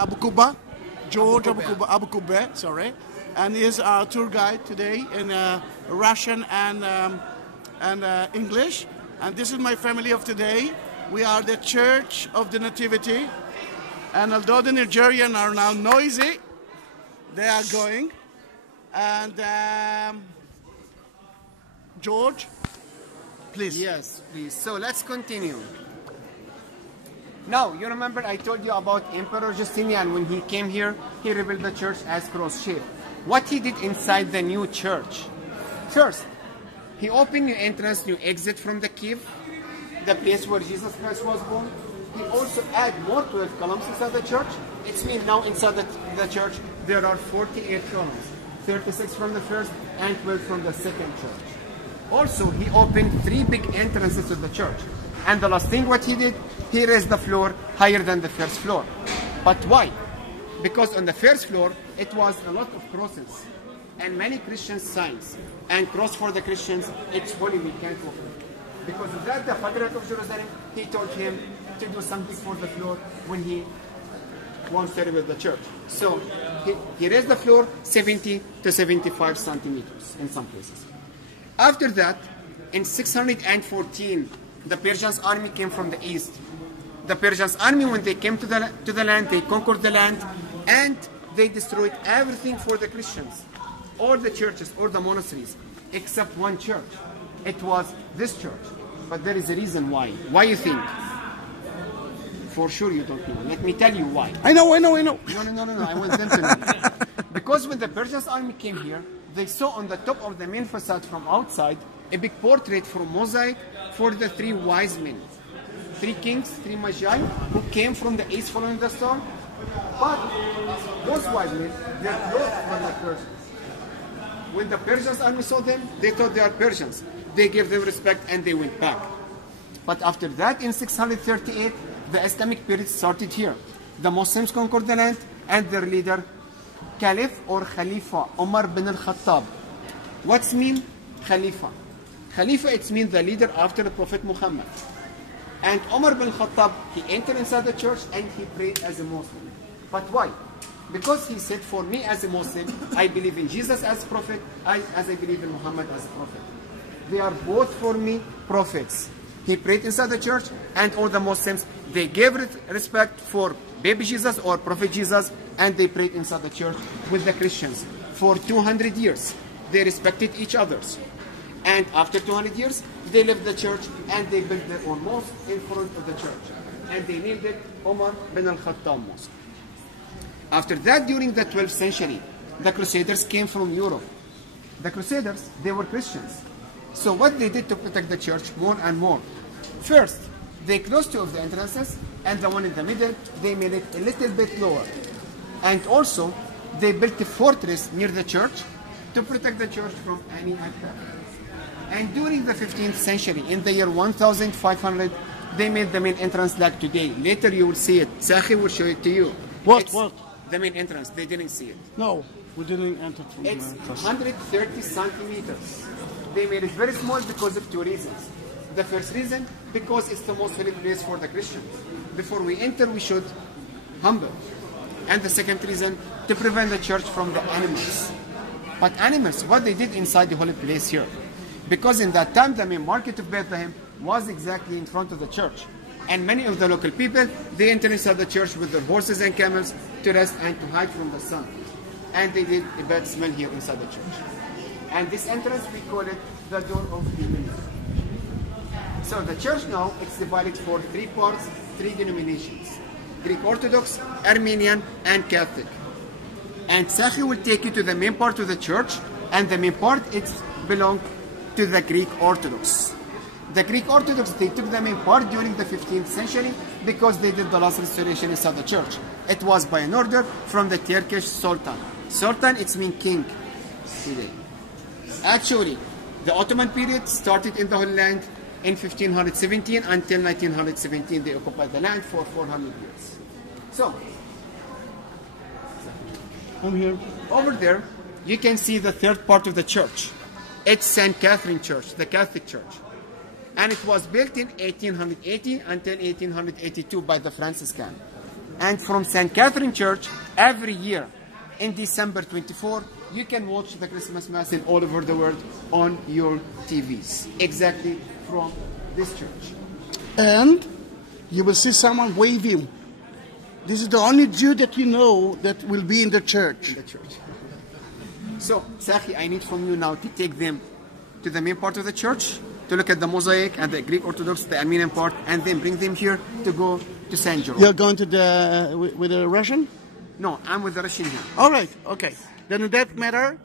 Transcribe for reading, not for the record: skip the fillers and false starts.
Aboquva, George Aboquva, sorry. And he is our tour guide today in Russian and English. And this is my family of today. We are the Church of the Nativity. And although the Nigerians are now noisy, they are going. And George, please. Yes, please. So let's continue. Now, you remember I told you about Emperor Justinian. When he came here, he rebuilt the church as cross-shaped. What he did inside the new church? First, he opened new entrance, new exit from the cave, the place where Jesus Christ was born. He also added more 12 columns inside the church. It means now inside the church there are 48 columns, 36 from the first and 12 from the second church. Also, he opened 3 big entrances to the church. And the last thing what he did, he raised the floor higher than the first floor. But why? Because on the first floor, it was a lot of crosses and many Christian signs. And cross for the Christians, it's holy, we can't walk it. Because of that, the Patriarch of Jerusalem, he told him to do something for the floor when he wants to rebuild the church. So he raised the floor 70 to 75 centimeters in some places. After that, in 614, the Persian army came from the east. The Persian army, when they came to the land, they conquered the land, and they destroyed everything for the Christians. All the churches, all the monasteries, except one church. It was this church. But there is a reason why. Why you think? For sure you don't know. Let me tell you why. I know. No. I want them to know. Because when the Persian army came here, they saw on the top of the main facade from outside a big portrait from mosaic for the 3 wise men. 3 kings, 3 magi, who came from the east following the star. But those wise men, their clothes were like Persians. When the Persian army saw them, they thought they are Persians. They gave them respect and they went back. But after that, in 638, the Islamic period started here. The Muslims conquered the land, and their leader, Caliph or Khalifa, Umar bin al-Khattab. What's mean Khalifa? Khalifa, it means the leader after the Prophet Muhammad. And Umar bin al-Khattab, he entered inside the church and he prayed as a Muslim. But why? Because he said, for me as a Muslim, I believe in Jesus as prophet, as I believe in Muhammad as a prophet. They are both for me prophets. He prayed inside the church, and all the Muslims, they gave respect for baby Jesus or prophet Jesus, and they prayed inside the church with the Christians. For 200 years, they respected each other. And after 200 years, they left the church and they built their own mosque in front of the church. And they named it Umar bin al-Khattab Mosque. After that, during the 12th century, the Crusaders came from Europe. The Crusaders, they were Christians. So what they did to protect the church more and more? First, they closed 2 of the entrances, and the one in the middle, they made it a little bit lower. And also, they built a fortress near the church to protect the church from any attack. And during the 15th century, in the year 1500, they made the main entrance like today. Later you will see it. Zahi will show it to you. What? The main entrance. They didn't see it. No, we didn't enter from the It's entrance. 130 centimeters. They made it very small because of 2 reasons. The first reason, because it's the most holy place for the Christians. Before we enter, we should humble. And the second reason, to prevent the church from the animals. But animals, what they did inside the holy place here? Because in that time, the main market of Bethlehem was exactly in front of the church. And many of the local people, they entered inside the church with their horses and camels to rest and to hide from the sun. And they did a bad smell here inside the church. And this entrance, we call it the door of humility. So the church now, it's divided for 3 parts, 3 denominations. Greek Orthodox, Armenian, and Catholic. And Zahi will take you to the main part of the church, and the main part, it belongs to the Greek Orthodox. The Greek Orthodox, they took the main part during the 15th century because they did the last restoration inside the church. It was by an order from the Turkish Sultan. Sultan, it means king today. Actually, the Ottoman period started in the Holy Land in 1517 until 1917. They occupied the land for 400 years. So, I'm here. over there, you can see the 3rd part of the church. It's St. Catherine Church, the Catholic Church. And it was built in 1880 until 1882 by the Franciscan. And from St. Catherine Church, every year in December 24, you can watch the Christmas Mass in all over the world on your TVs. Exactly from this church. And you will see someone waving. This is the only Jew that you know that will be in the church. In the church. So, Zahi, I need from you now to take them to the main part of the church, to look at the mosaic and the Greek Orthodox, the Armenian part, and then bring them here to go to St. Jerome. You're going to the with the Russian? No, I'm with the Russian here. All right, okay. Then in that matter,